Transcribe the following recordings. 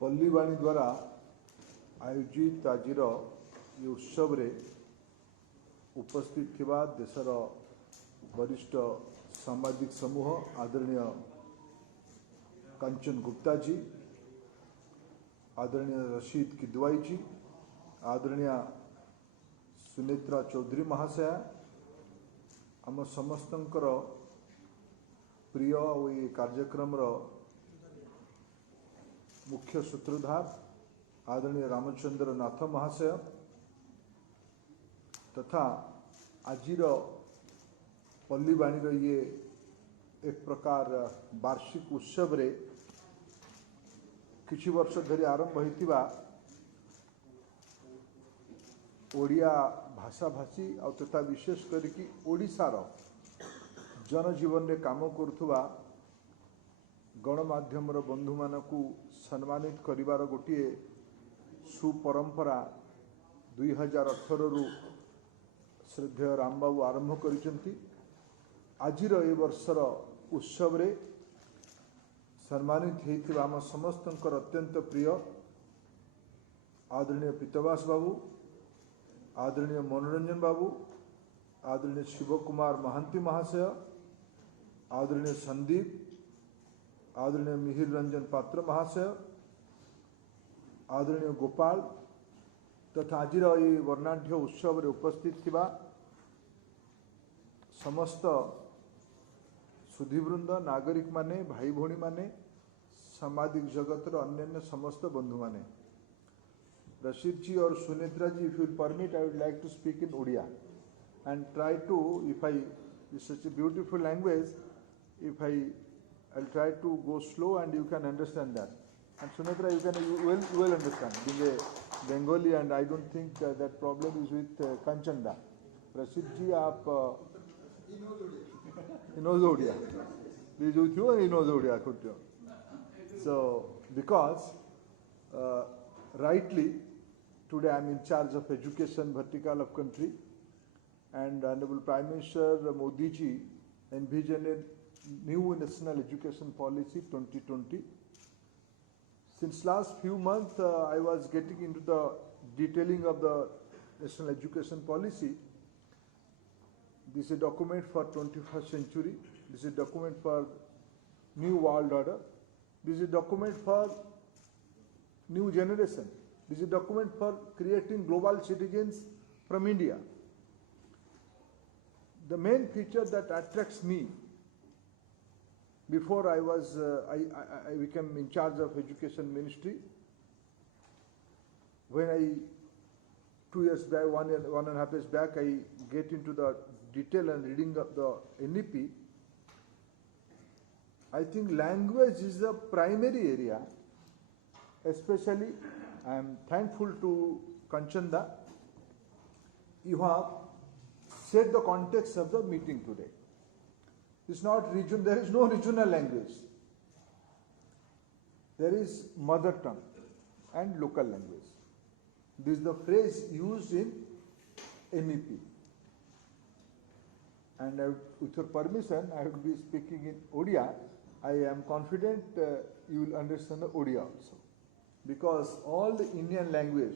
पल्लीवाणी द्वारा आयोजित आज उत्सव रे उपस्थित थिबा देशर वरिष्ठ सामाजिक समूह आदरणीय कंचन गुप्ता जी, आदरणीय रशीद किदवाई जी, आदरणीय सुनेत्रा चौधरी महाशया, आम समस्तंकर प्रिय ये कार्यक्रम मुख्य सूत्रधार आदरणीय रामचंद्र नाथ महाशय तथा आजिर पल्लीवाणी ये एक प्रकार वार्षिक उत्सव रे किछि वर्ष धरी आरंभ होइतिबा ओडिया भाषा भाषी और तथा विशेष करिकी ओडिशार जनजीवन में काम करुवा गणमाध्यम बंधु मानकू सम्मानित करिवार गोटे सुपरंपरा 2018 रु श्रद्धेय रामबाबू आरंभ करिसेंती। आजिर ए वर्षर उत्सव रे सम्मानित हेतिबा आम समस्तंकर अत्यंत प्रिय आदरणीय पीतवास बाबू, आदरणीय मनोरंजन बाबू, आदरणीय शिवकुमार महांती महाशय, आदरणीय संदीप, आदरणीय मिहिर रंजन पात्र महाशय, आदरणीय गोपाल तथा आजिर ये वर्णाढ्य उत्सव रे उपस्थित थिबा समस्त सुधीवृंद नागरिक माने भाई भौणी माने सामाजिक जगत अन्य समस्त बंधु माने। रशीद जी और Sunetra ji, if you permit, I would like to speak in Odia and try to, if I, it's such a beautiful language, if I'll try to go slow and you can understand that. And Sunetra, you will understand. Being a Bengali, and I don't think that problem is with Kanchanda. Rashid ji, he knows Odia. He knows Odia. He knows Odia. So, because rightly, today I am in charge of education vertical of country, and Honorable Prime Minister Modi ji envisioned a new national education policy 2020. Since last few months, I was getting into the detailing of the national education policy. This is a document for 21st century. This is a document for new world order. This is a document for new generation. This is a document for creating global citizens from India. The main feature that attracts me, before I was, I became in charge of education ministry. When I, 2 years back, 1.5 years back, I get into the detail and reading of the NEP, I think language is the primary area. Especially, I am thankful to Kanchanda. You have set the context of the meeting today. It's not region, there is no regional language. There is mother tongue and local language. This is the phrase used in NEP. And with your permission, I will be speaking in Odia. I am confident you will understand the Odia also. Because all the Indian language,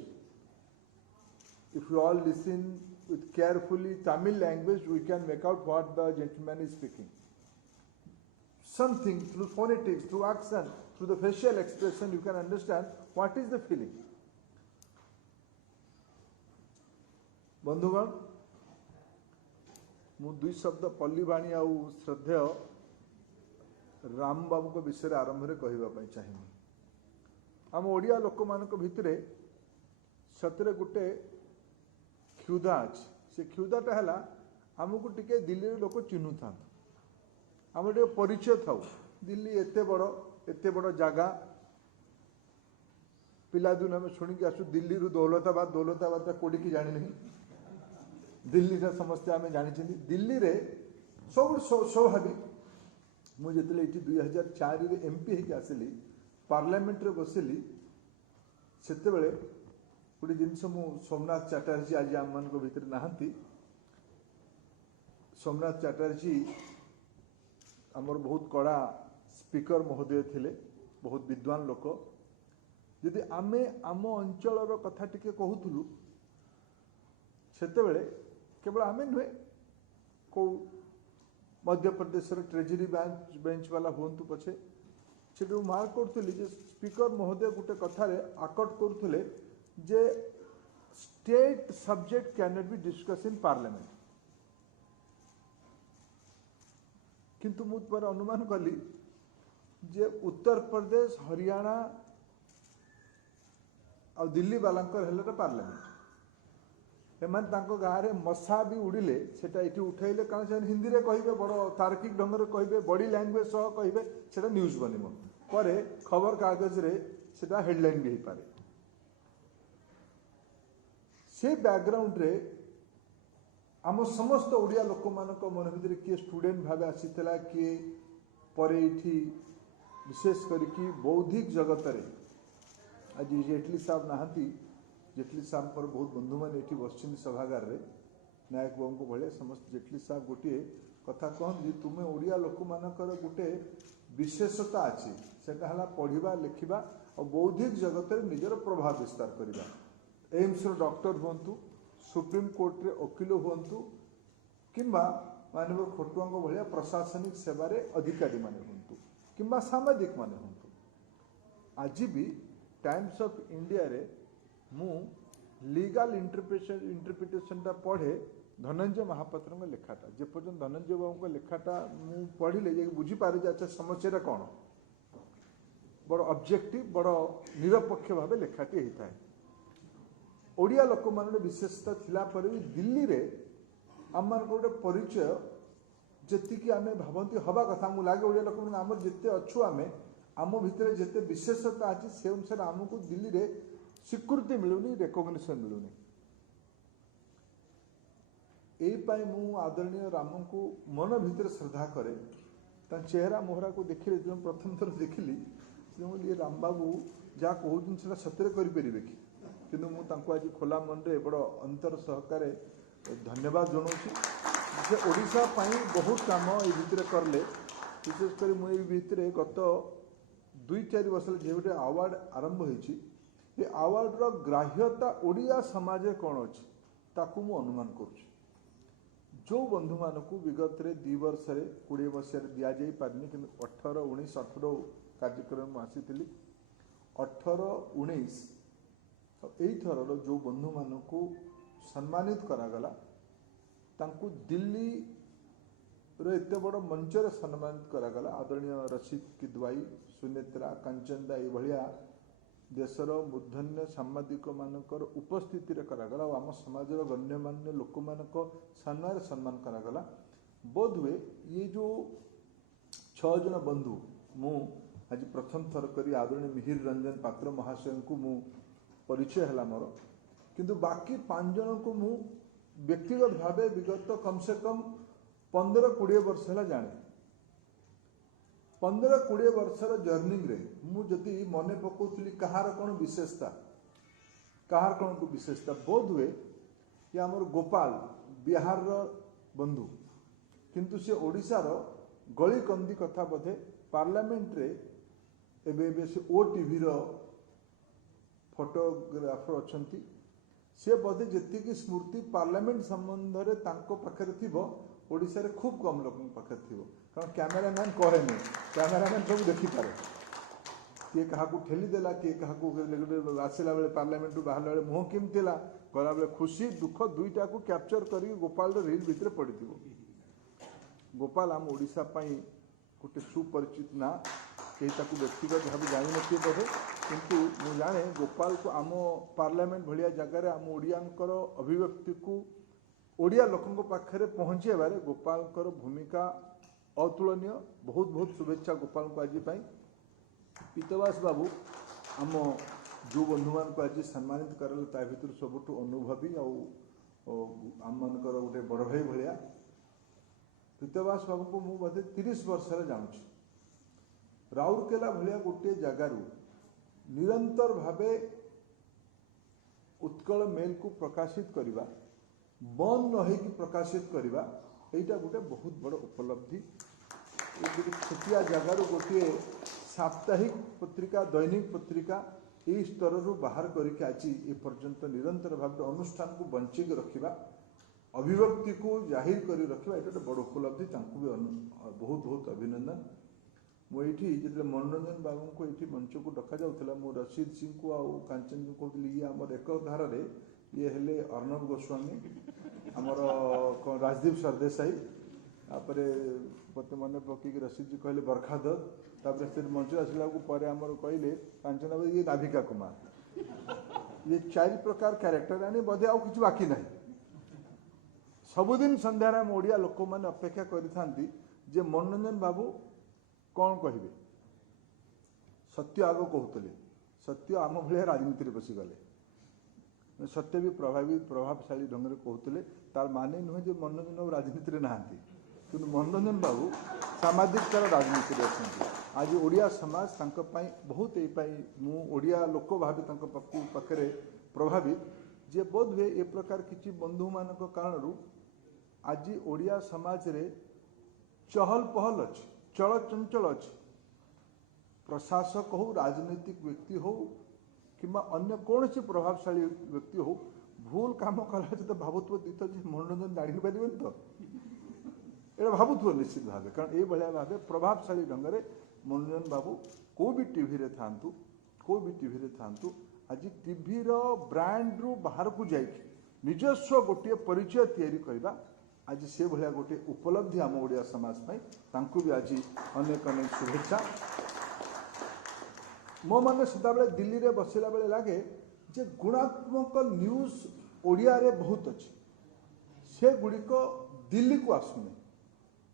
if you all listen with carefully Tamil language, we can make out what the gentleman is speaking. Something through phonetics, through accent, through the facial expression, you can understand what is the feeling. बंधुगण, मु दुई शब्द पल्लीवाणी आउ श्रद्धेय राम बाबू को विषय आरंभ में कहवाई चाहिए। आम ओडिया लोक मान भितरे सतरे गोटे क्षुधा अच्छी। से क्षुधाटा है आमको टिके दिल्ली लोक चिन्हु था, आम टे परिचय था। दिल्ली एते बड़ जगह, पिलादिन आम शुणिकी आसु दिल्ली रु दौलताबाद कोड़ी की जानी नहीं। दिल्ली का समस्या आम जानी। दिल्ली रे सब स्वाभाविक मुझे 2004 MP होगी आसली पार्लियामेंट रे बसिली से गोटे जिनस मु सोमनाथ चटर्जी आज आम मान भितर नहांती। सोमनाथ चटर्जी आमर बहुत कड़ा स्पीकर महोदय थिले, बहुत विद्वान लोक। जदि आमे आम अंचल कथा टिके कहूलु सेतेबेले केवल आमे नुहे को मध्य प्रदेश ट्रेजरी बेंच वाला हूँ पछे से मार्क करुली जे स्पीकर महोदय गोटे कथार आकट करुले जे state subject cannot be discuss in parliament किंतु मु पर अनुमान कली जे उत्तर प्रदेश हरियाणा और दिल्ली वालांकर हेले पार्लियामेंट एमान तांको गाँव में मशा भी उड़िले सेटा इठी उठेले कारण से हिंदी रे कहिबे बड़ तार्किक ढंग रे कहिबे बॉडी लैंग्वेज सह कहिबे सेटा न्यूज बनिबो परे खबर कागज रे सेटा हेडलाइन भी हो पारे से बैकग्राउंड रे आम समस्त ओडिया लोक मानक मन भीतर किए स्टूडेंट भाव आसीला किए परे इठी विशेष करके बौद्धिक जगत रे आज जेटली साहब नहांती जेटली साहब पर बहुत बंधु मैंने ये बस सभागार रे नायक बाबू को भाई समस्त जेटली साहब गोटे कथा कहते तुम्हें ओडिया लोक मानकर गोटे विशेषता अच्छी सेटा पढ़ा लिखा और बौद्धिक जगत रे निजर प्रभाव विस्तार करवा एम्स रो डॉक्टर हूँ सुप्रीम कोर्ट रे वकील हूँ किंबा मानव खटुआ भाया प्रशासनिक सेवार अधिकारी माने हूँ किंबा सामाजिक माने हूँ आज भी टाइम्स ऑफ इंडिया रे मु लीगल इंटरप्रिटेशन पढ़े धनंजय महापात्र लेखाटा जेपर्यंत धनंजय बाबू लेखाटा मु पढ़िले जे बुझी पारे जे अच्छा समस्या कौन बड़ ऑब्जेक्टिव बड़ निरपेक्ष भाव लेखाटी होता है ओडिया लोक मान विशेषता थिला पर भी दिल्ली रे आम मान गोटे परिचय जी आम भावती हवा कथा मुझे लगे ओडिया लोक आम जिते अच्छु आम आम भितर जिते विशेषता अच्छी से अनुसार आमको दिल्ली रे स्वीकृति मिलूनी रेकग्निशन मिलूनी यही मु आदरणीय राम को मन भीतर श्रद्धा करे चेहरा मोहरा को देखिले जो प्रथम थर देखिली ये राम बाबू जहाँ कहते सतरे करें कि किंतु मुझे आज खोला मन रे बड़ अंतर सहकार धन्यवाद जनाऊँ ओडिशा पाई बहुत काम ये भितर करले विशेषकर मुझे भितर गत 2-4 वर्ष जो गोटे अवार्ड आरंभ होती ये अवार्ड रो ग्राह्यता ओडिया समाज कौन अच्छी ताकू मु अनुमान करुच्ची जो बंधु मान को विगत रे 2 वर्ष 20 वर्ष दि जा पारनी कि 18, 19, 18 कार्यक्रम आसी 18, 19 यही थर जो बंधु मान को सम्मानित करागला तांकू दिल्ली रो एत बड़ मंच रे सम्मानित करागला आदरणीय रशीद किदवाई सुनेत्रा कंचनदा ये देशर मूर्धन्य सांबादिक मानकर उपस्थिति रे करागला और आम समाज गण्यमान्य लोक मानक सामने सम्मान करागला बोध हुए ये जो 6 जन बंधु मु आज प्रथम थर करी आदरणीय मिहिर रंजन पात्र महाशय को मु परिचय है मोर किंतु बाकी 5 जन को मु व्यक्तिगत भावे विगत कम से कम 15-20 वर्ष है जाने 15-20 वर्षर जर्निंग रे मु जदि मने पकाउली कहार कौन विशेषता कहार कौन को विशेषता बोध हुए ये आमर गोपाल बिहार बंधु किंतु से ओडिशार गली कंदी कथा बोधे पार्लियामेंट रे एबे से ओटीवी रो फोटोग्राफर अच्छी सी बोधे जी स्मृति पार्लियामेंट संबंध में तांको पाखरे थिबो ओडिशा रे खूब कम लोक पाखे थी कारण कैमेरामैन कहे नहीं कैमेरामैन सब देखिपारे किए क्या ठेलीदेला किए क्या आसला बेले पार्लियामेंट बाहर बेले मुह केमती गला बेले खुशी दुख दुईटा को कैप्चर कर गोपाल रील भितर पड़ी गोपाल आम ओडिशा गोटे सुपरिचित ना कहीं व्यक्तिगत भाव जानी नी बोधे किंतु मु जाने गोपाल को आम पार्लियामेंट भाया जगार आम ओडियांकर अभिव्यक्ति को ओडिया लोकों पाखे पहुँचेबार गोपाल भूमिका अतुलनीय बहुत बहुत शुभेच्छा गोपाल को आज पीतवास बाबू आम जो बंधु मान को आज सम्मानित कराले ता भीतर सबुठ अनुभवी आम मानकर गोटे बड़ भाई भाया पीतवास बाबू को मु बोधे 30 वर्ष जानूँ राउरकेला भाया गोटे जगार निरंतर भावे उत्कल मेल को प्रकाशित करवा बंद न हो प्रकाशित करवा यहाँ गोटे बहुत बड़ उपलब्धि गोटे छोटिया जगार गोटे साप्ताहिक पत्रिका दैनिक पत्रिका यही स्तर बाहर करके आज ए पर्यंत निरंतर भाव अनुष्ठान को बंचिक रखा अभिव्यक्ति को जाहिर कर रखा ये बड़ उपलब्धि भी बहुत बहुत अभिनंदन। मुझे जो मनोरंजन बाबू को ये मंच को डक जाऊला मु रशीद सिंह को आउ कांचन को कहती ये आम एक धारा ये हेले अर्णव गोस्वामी आमर राजदीप सरदेसाई मत मन पकईक रशीद जी कहले बरखा दत्त फिर मंच आसला आमर कहले कांचन ये नाभिका कुमार ये 4 प्रकार क्यारेक्टर आने बोधे आउ किसी बाकी ना सबुदिन संध्यार आम ओडिया लोक मैंने अपेक्षा करि जे मनोरंजन बाबू कौन कहे सत्य आग कहते सत्य आम भाया राजनीति में पशिगले सत्य भी प्रभावशाली ढंग से कहते तार माने नुहे जो मनोरंजन बाबू राजनीति में नहांती कि मनोरंजन बाबू सामाजिकतार राजनीति में अच्छा आज ओडिया समाज बहुत मु ओडिया लोक भाव पाखे प्रभावित जे बोध हुए ए प्रकार किसी बंधु मान कारण आज ओडिया समाज रे चहल पहल अच्छी चल चंचल अच्छी प्रशासक हो राजनीतिक व्यक्ति हो कि अन्य कौन सी प्रभावशाली व्यक्ति हो भूल काम कला तो भावुव दीत मनोरंजन जानी पारे तो ये भावुव निश्चित भाव कारण ये भाव प्रभावशाली ढंग से मनोरंजन बाबू को भी टीवी रे थांतु आज टीवी ब्रांड रु बाहर को जाइए निजस्व गोटे परिचय तैयारी करवा आज से भाया गोटे उपलब्धि आम ओडिया समाज भी आज अनेक अनेक शुभेच्छा। मो मैंने सदाबले दिल्ली रे बसला बेले लगे जे गुणात्मक न्यूज ओडिया रे बहुत अच्छी से गुड़िक दिल्ली को आसुने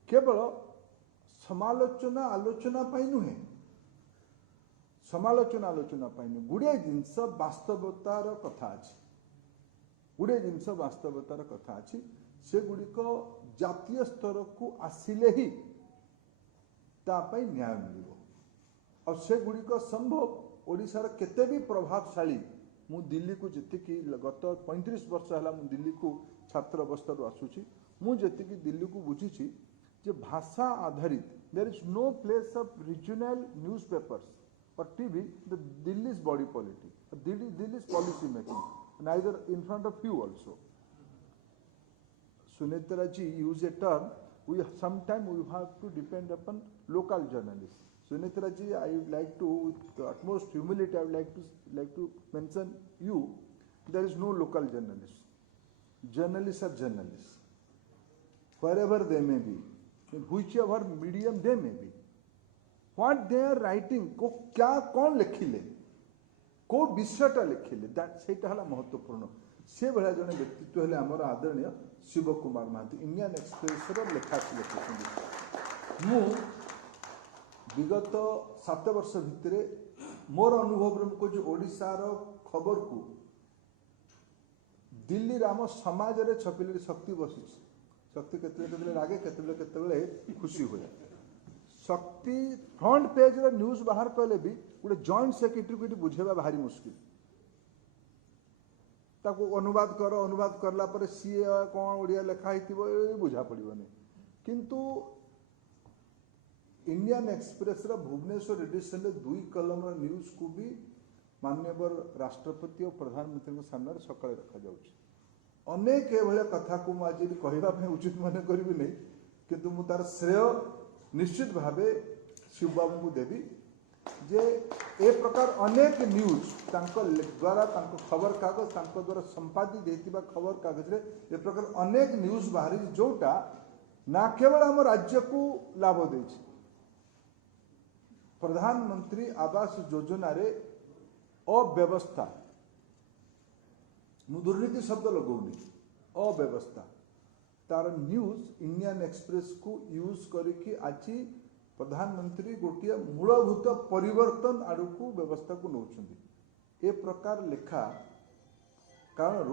केवल समालोचना आलोचना नुहे समालोचना आलोचना नुहे गुड़े जिनस वास्तवतार कथा अच्छी गुड़े जिनस वास्तवतार कथा अच्छी से गुड़िक जातीय स्तर को आसिले ही तापाई न्याय मिल और से गुड़िक संभव ओडिशार केते भी प्रभावशाली मु दिल्ली को जी गत 35 वर्ष है मु दिल्ली को छात्र अवस्था आसूची मु जी दिल्ली को बुझी जे भाषा आधारित there is no place of regional newspapers और TV the Delhi's body politics Delhi's policy making neither in front of you also Sunitra ji use a term sometime we have to depend upon local journalists. Sunitra ji, I would like to, with the utmost humility, I would like to mention you. There is no local journalists. Journalists are journalists, wherever they may be, in whichever medium they may be. What they are writing, को क्या कौन लिखिले, को विषयटा लिखिले, that सेटा हला महत्वपूर्ण. से भाया जने व्यक्तित्व हेले आमर आदरणीय शिव कुमार महांती इंडियन एक्सप्रेस लेखा लिखुं मु विगत 7 वर्ष भितर मोर अनुभव जो ओडिशार खबर को दिल्ली राम समाज रे छपिले शक्ति बसी शक्ति केतले लागे केतले खुशी हुए शक्ति फ्रंट पेज रे न्यूज बाहर कले भी गोटे जॉइंट सेक्रेटरी को बुझेबा भारी मुश्किल ताको अनुवाद करला पर सी कौन ओडिया लिखाई बुझा पड़ोनी किंतु इंडियन एक्सप्रेस भुवनेश्वर एडिशन 2 कलम न्यूज को भी माननीय राष्ट्रपति और प्रधानमंत्री सामने सकाଳେ रखा जाउछि अनेक एभले कथा को आज कहवाई उचित मन करी नहीं किंतु मु तार श्रेय निश्चित भावे शिव बाबू को देवी जे ए प्रकार अनेक न्यूज द्वारा खबर कागज द्वारा संपादित होता खबर कागज रे ए प्रकार अनेक न्यूज बाहरी जोटा ना केवल आम राज्य को लाभ दे प्रधानमंत्री आवास योजना रे अव्यवस्था मु दुर्नीति शब्द लगौनी अव्यवस्था तार न्यूज इंडियन एक्सप्रेस को यूज करके आज प्रधानमंत्री गोटे मूलभूत परिवर्तन आड़ को व्यवस्था को नौकरी ए प्रकार लेखा कारण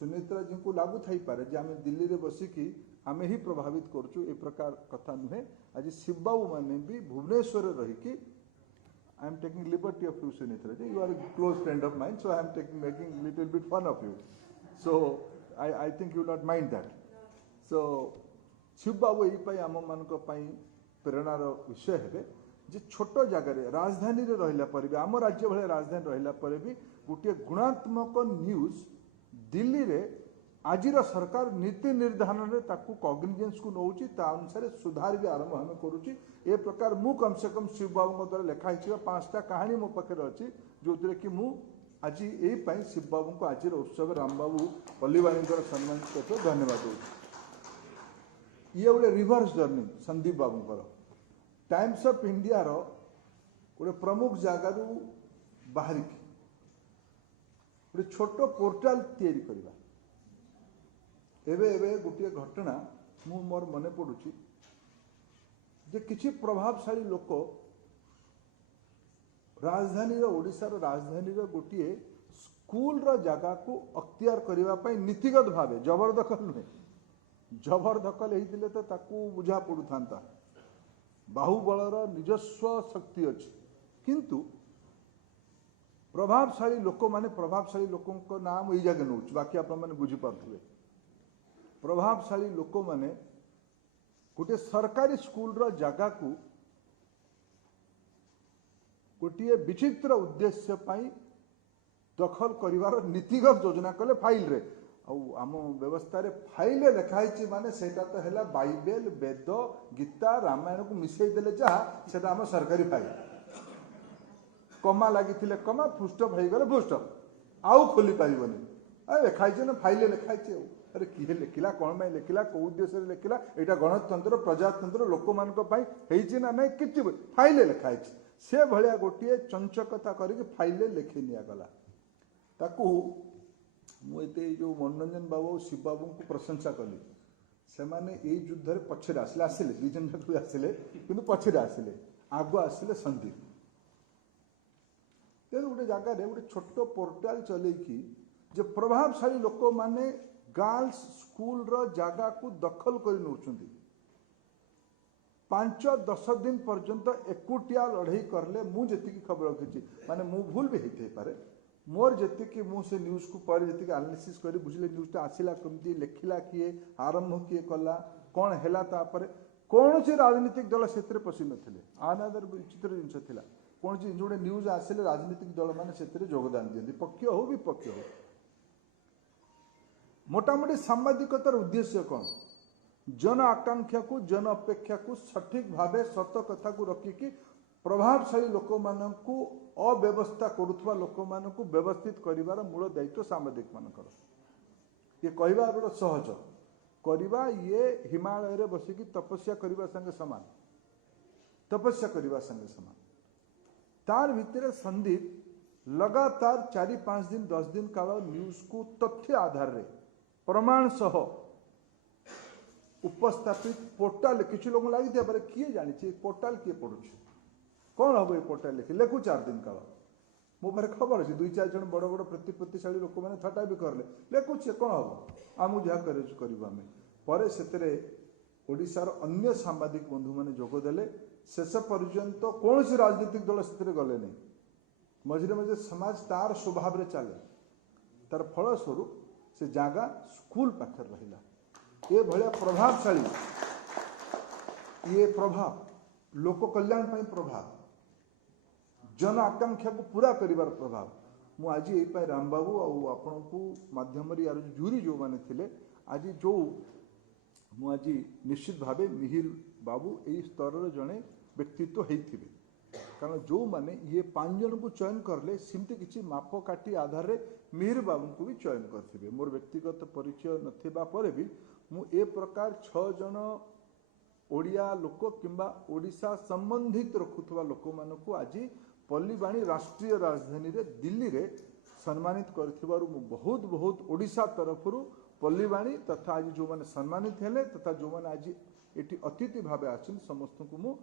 सुनित्रा जी को लागू थी पारे जे आम दिल्ली रे बसिकी आम ही प्रभावित करुँ ए प्रकार कथा नुहे आज शिवबाबू मैंने भी भुवनेश्वर रहीकि I am taking liberty of you Sunetra ji you are a close friend of mine so I am making little bit fun of you so I think you not mind that so Shivbabu यही आम मान प्रेरणार विषय है जे छोट जगार राजधानी रे रहिला पर भी आम राज्य भाई राजधानी रहिला पर भी गोटे गुणात्मक न्यूज दिल्ली रे आजिर सरकार नीति निर्धारण में कॉग्निजेंस को नौची ता अनुसार सुधार भी आरंभ आम करुच्ची ए प्रकार मु कम से कम शिव बाबू द्वारा लिखाई 5टा कहानी मो पाखे अच्छी जो कि मु आज यही शिव बाबू को आज उत्सव रामबाबू पल्लीवाणी द्वारा सम्मानित करते धन्यवाद दूँ। ये गोटे reverse journey Sandeep babu Times of India रो गोटे प्रमुख जगार बाहर गोटे छोट पोर्टाल तैयारी करवा एवं गोटे घटना मु मोर मन पड़ुची जे किसी प्रभावशाली लोक राजधानी ओडिशा राजधानी गोटे स्कूल जगह को अख्तियार करने नीतिगत भाव जबरदखल नुहे जबरदखल होते तो ताकू बुझा पड़ू था बाहुबलर निजस्व शक्ति अच्छी किंतु प्रभावशाली लोक माने प्रभावशाली लोकों नाम यही जगह नौ बाकी आप बुझीपारे प्रभावशाली लोक माने गोटे सरकारी स्कूल जगह को गोटे विचित्र उद्देश्य दखल करिवार नीतिगत योजना कले फाइल रे आम व्यवस्था रे फाइल लिखाई माने सेटा तो है बाइबल वेद गीता रामायण को मिसई देले जहा सेटा आम सरकारी फाइल कमा लगी कमा फुस्टअप हो गले फुस्टअप आउ खोली पारिबनी अरे लिखाई ना फाइल लिखाई अरे किए लिखला कौन में लिखला कौ उद्देश्य लिखला यहाँ गणतंत्र प्रजातंत्र लोक मानी ना ना कि फाइल लिखाई से भाया गोटे चंचकता करके फाइल लिखि निगला ताकू मुझे जो मनोरंजन बाबू शिव बाबू को प्रशंसा कली से माने यही युद्ध में पछरे आसिले आसिले दुई जन जाक आसिले कि पछरे आसिले आगु आसिले संदीप तेणु गोटे जगार गोटे छोट पोर्टाल चलैकी जे प्रभावशाली लोक माने गर्ल्स स्कूल जगह को दखल कर नौचंती 5-10 दिन पर्यंत एकुटिया लड़ाई करले मुझे खबर रखी माने मु भूल भी होते पारे मोर जी मुझे न्यूज को पर जी एनालिसिस कर बुझे न्यूजटा आसला कमी लिखला किए आरंभ किए कला कौन है कौन सी राजनीतिक दल से पशि नथिले आनादर विचित्र जिनस थिला कौन सी जो न्यूज आसिले राजनीतिक दल मैंने योगदान दिखती पक्ष हो विपक्ष हो मोटामोटी सांबादिकतार उद्देश्य कौन जन आकांक्षा को जन अपेक्षा को सठिक भाव सत कथा को रखिकी प्रभावशाली लोक मानू अव्यवस्था करुवा लोक मानू व्यवस्थित करिवार मूल दायित्व सांबादिक मानकर ये कहवा बड़ सहज करवा ये हिमालय रे बसिकी तपस्या करने संगे समान तपस्या करने संगे समान तार भितर संदीप लगातार 4-5 दिन 10 दिन काल न्यूज को तथ्य आधार रे प्रमाण सह उपस्थापित पोर्टाल किसी लोग लगी पर किए जानी पोर्टाल किए पढ़ु कौन हम ये पोर्टाल लिखे लिखु 4 दिन काल मो पारे खबर अच्छे 2-4 जन बड़ बड़ प्रतिपत्तिशाली लोक मैंने थटा भी करले लिखुचे कौन हम आम जहाँ कर से ओडिशार अन्य सांबादिक बंधु मैंने जोगदेले शेष पर्यंत कौन सी राजनीतिक दल से गले नहीं मझे मझे समाज तार स्वभाव रे चले तार फलस्वरूप से जगह स्कूल पाखे रहा ये भाया प्रभावशाली ये प्रभाव लोक कल्याण प्रभाव जन आकांक्षा को पूरा करिवार प्रभाव मु आज ये रामबाबू आपण को माध्यम यार जूरी जो माने थिले आज जो मु आज निश्चित भावे मिहिर बाबू यही स्तर जड़े व्यक्तित्व होते कारण जो माने ये 5 जन को चयन करले सिमती किसी मापकाठी आधार रे मिहिर बाबू को भी चयन करथिबे मोर व्यक्तिगत परिचय नथिबा परे भी मु ए प्रकार 6 जन ओडिया लोक किंबा ओडिशा संबंधित रखुथवा लोक मानकु आज पल्लीवाणी राष्ट्रीय राजधानी रे दिल्ली रे सम्मानित करथिबारु मु बहुत बहुत ओडिशा तरफरु पल्लीवाणी तथा आज जो माने सम्मानित हेले तथा जो माने आज एटी अतिथि भावे आछन समस्त को मु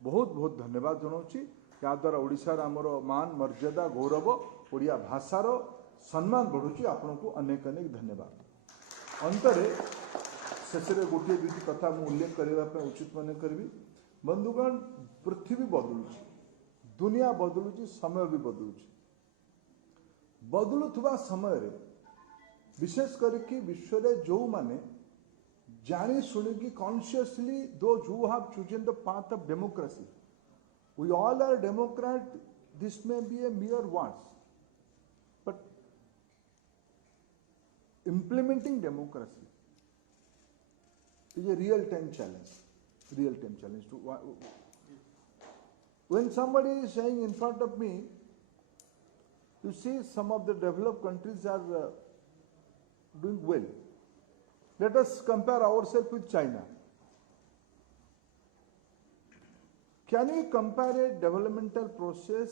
बहुत बहुत धन्यवाद जनाऊँगी या द्वारा ओडिशार आमर मान मर्यादा गौरव ओडिया भाषार सम्मान बढ़ुची आपन को अनेक अनेक धन्यवाद अंतरे शेष गोटे दुईटी कथा मु उल्लेख करने उचित मन करी बंधुगण पृथ्वी बदलुची दुनिया बदलुची समय भी बदलुची बदलुवा समय रे विशेष करके विश्व रे जो माने जानी शुणिकी कॉन्शियसली दो you have chosen the path of democracy We all are Democrat. This may be a mere words, but implementing democracy is a real-time challenge. Real-time challenge. When somebody is saying in front of me, you see some of the developed countries are doing well. Let us compare ourselves with China. Can we compare a developmental process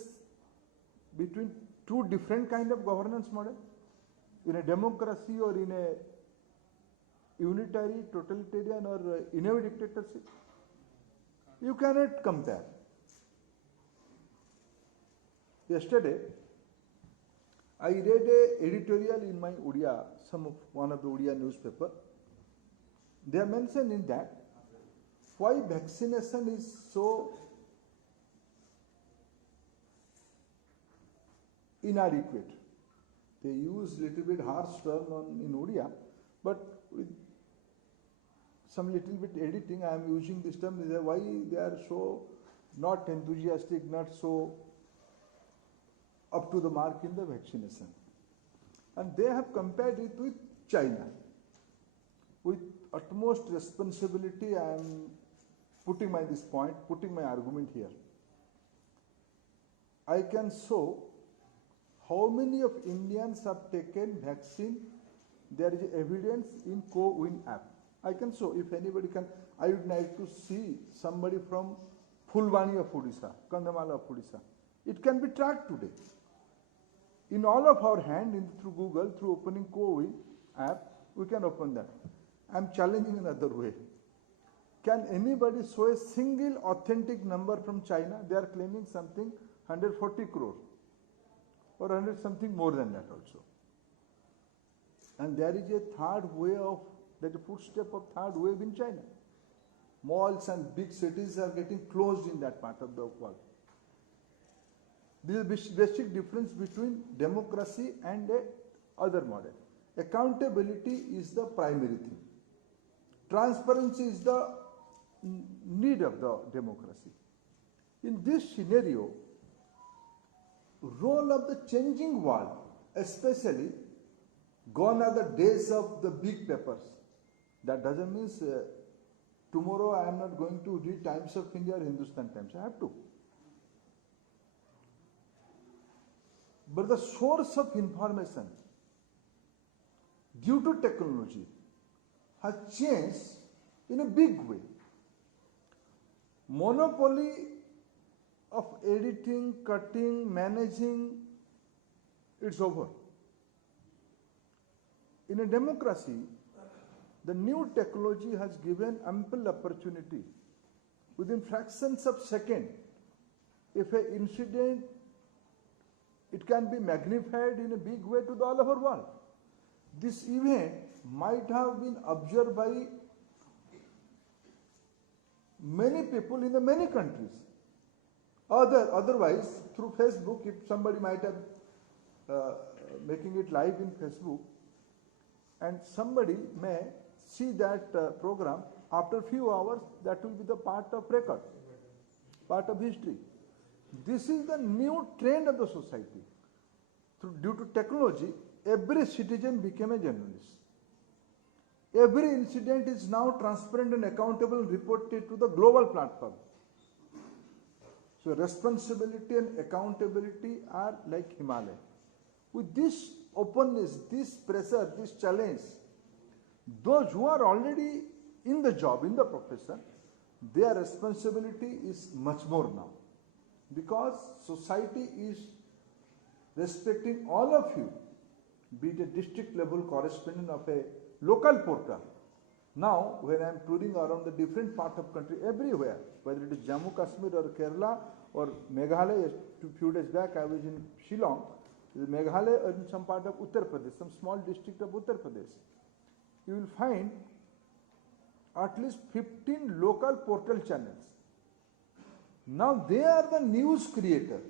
between two different kind of governance model? In a democracy or in a unitary, totalitarian or in a dictatorship? You cannot compare. Yesterday, I read an editorial in my Odia, one of the Odia newspaper. They are mentioned in that why vaccination is so inadequate. They use little bit harsh term in Odia, but with some little bit editing, I am using this term. Why they are so not enthusiastic, not so up to the mark in the vaccination. And they have compared it with China. With utmost responsibility, I am putting this argument here. I can show how many of Indians have taken vaccine. There is evidence in CoWIN app. I can show, if anybody can. I would like to see somebody from Fulbani of Odisha, Kandhamala of Odisha. It can be tracked today. In all of our hand, through Google, through opening CoWIN app, we can open that. I am challenging another way. Can anybody show a single authentic number from China? They are claiming something 140 crore or 100 something more than that also. And there is a third wave that the footstep of third wave in China. Malls and big cities are getting closed in that part of the world. This is the basic difference between democracy and a other model. Accountability is the primary thing. Transparency is the need of the democracy. In this scenario, role of the changing world, especially gone are the days of the big papers. That doesn't mean tomorrow I am not going to read Times of India or Hindustan Times. I have to. But the source of information due to technology has changed in a big way. Monopoly of editing, cutting, managing, it's over. In a democracy, the new technology has given ample opportunity. Within fractions of second, if an incident, it can be magnified in a big way to the all over world. This event might have been observed by many people in the many countries. Otherwise, through Facebook, if somebody might have making it live in Facebook, and somebody may see that program, after a few hours, that will be the part of record, part of history. This is the new trend of the society. Due to technology, every citizen became a journalist. Every incident is now transparent and accountable and reported to the global platform. So responsibility and accountability are like Himalaya. With this openness, this pressure, this challenge, those who are already in the job, in the profession, their responsibility is much more now. Because society is respecting all of you, be it a district level correspondent of a local portal. Now, when I am touring around the different part of country, everywhere, whether it is Jammu, Kashmir or Kerala or Meghalaya, a few days back I was in Shillong, Meghalaya or in some part of Uttar Pradesh, some small district of Uttar Pradesh. You will find at least 15 local portal channels. Now they are the news creator.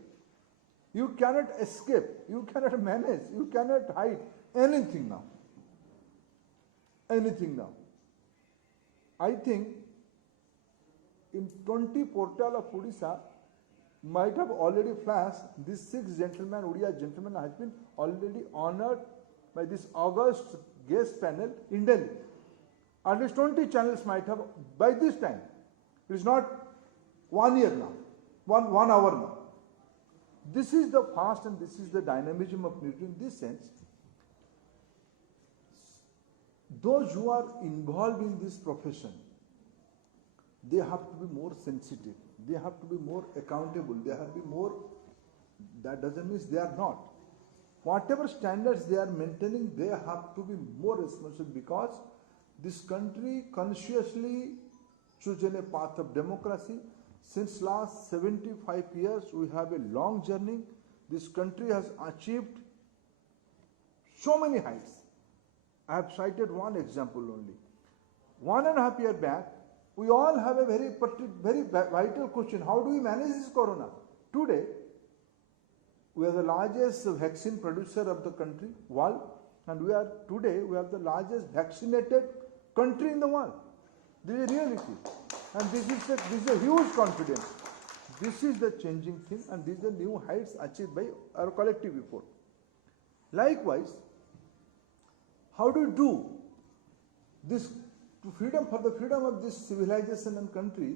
You cannot escape, you cannot manage, you cannot hide anything now. Anything now. I think in 20 portal of Odisha, might have already flashed. These 6 gentlemen, Odia gentlemen, has been already honored by this August guest panel in Delhi. At least 20 channels might have by this time. It is not 1 year now, one hour now. This is the fast and this is the dynamism of news. In this sense, those who are involved in this profession, they have to be more sensitive. They have to be more accountable. They have to be more. That doesn't mean they are not. Whatever standards they are maintaining, they have to be more responsible, because this country consciously chosen a path of democracy. Since last 75 years, we have a long journey. This country has achieved so many heights. I have cited one example only. 1.5 years back, we all have a very vital question. How do we manage this corona? Today, we are the largest vaccine producer of the country, world, and we are the largest vaccinated country in the world. This is a reality. And this is a huge confidence. This is the changing thing, and these are new heights achieved by our collective effort. Likewise, how do you do this freedom, for the freedom of this civilization and country?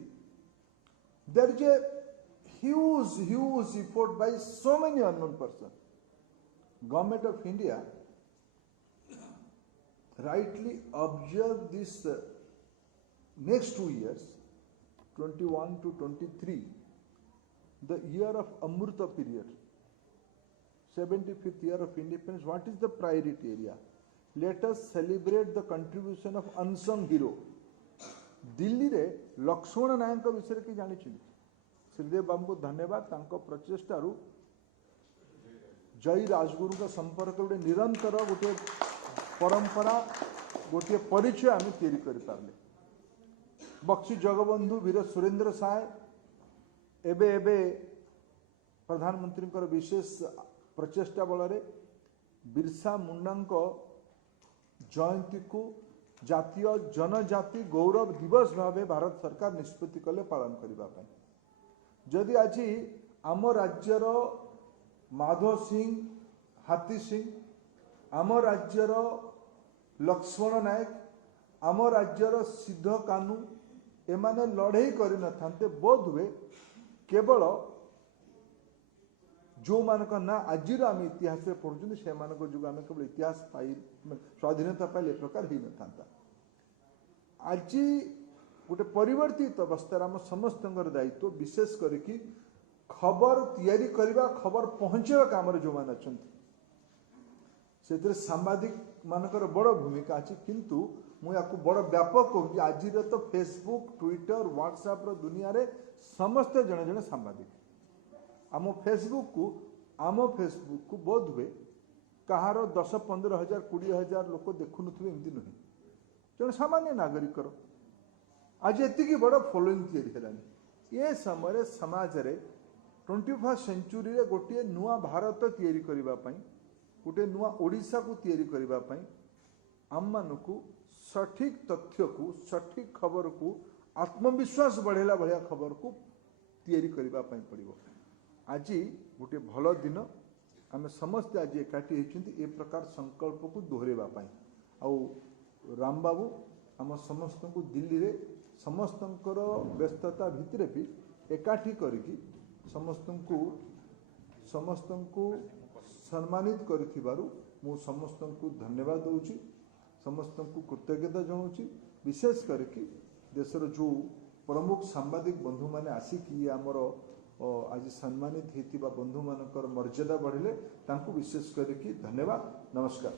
There is a huge effort by so many unknown persons. Government of India rightly observed this next 2 years, 21 to 23, the year of Amrita period, 75th year of independence. What is the priority area? Let us celebrate the contribution of unsung hero. Delhi रे लक्ष्मण नायक विषय की जानी श्रीदेव बाबू को धन्यवाद तांको प्रचेष्टारू जय राजगुरु का संपर्क गोटे निरंतर गोटे परंपरा गोटे परिचय आम तैयारी कर पारे। बक्सी जगबंधु वीर सुरेंद्र साय एबे प्रधानमंत्री विशेष प्रचेष्टा बल बिरसा मुंडा जयंती को जातीय जनजाति गौरव दिवस भाव भारत सरकार निष्पत्ति कले पालन करने। जदि आज आम राज्यर माधव सिंह हाथी सिंह, आम राज्यर लक्ष्मण नायक, आम राज्यर सिद्ध कानू एमाने लड़ाई कर न बोध हुए केवल जो मानक ना आज आम इतिहास पढ़ुं से जो आम केवल इतिहास पाई स्वाधीनता पाइले प्रकार हो न आज गोटे परिवर्तित अवस्था आम समस्त दायित्व विशेष करके खबर तैयारी करवा खबर पहुंचा काम जो मैंने अच्छा से सांबादिक मानकर बड़ भूमिका अच्छी किंतु मुझे बड़ व्यापक कहूँ आज तो फेसबुक ट्विटर व्हाट्सएप दुनिया रे समस्ते जड़े जड़े सांबादिक आम फेसबुक को बोध हुए कहार 10-15 हजार 20 हजार लोक देखु एमती नुहे जन सामान्य नागरिकर आज एति बड़ फॉलोइंग तैयारी ये समय समाज रे 21st सेंचुरी रे गोटे नुआ भारत तैयारी करने गोटे नुआ ओडिशा को तैयारी करने आम मानू सठिक तथ्य को सठिक खबर को आत्मविश्वास बढ़ेला भाया खबर को तैयारी करने पड़ो। आज गोटे भल दिन आम समस्ते आज एकाठी होती ए प्रकार संकल्प को दोहराइबा आउ राम बाबू आम समस्त को दिल्ली रे समस्त व्यस्तता भितर भी एकाठी करिकी समस्त को सम्मानित करिथिबारु मु समस्त को धन्यवाद दूची, समस्त को कृतज्ञता जनाऊँगी। विशेष करके देशर जो प्रमुख सांबादिक बंधु माने आसिकी आमर आज सम्मानित होता बंधु मानकर मर्यादा बढ़िले तांको विशेष करके धन्यवाद। नमस्कार।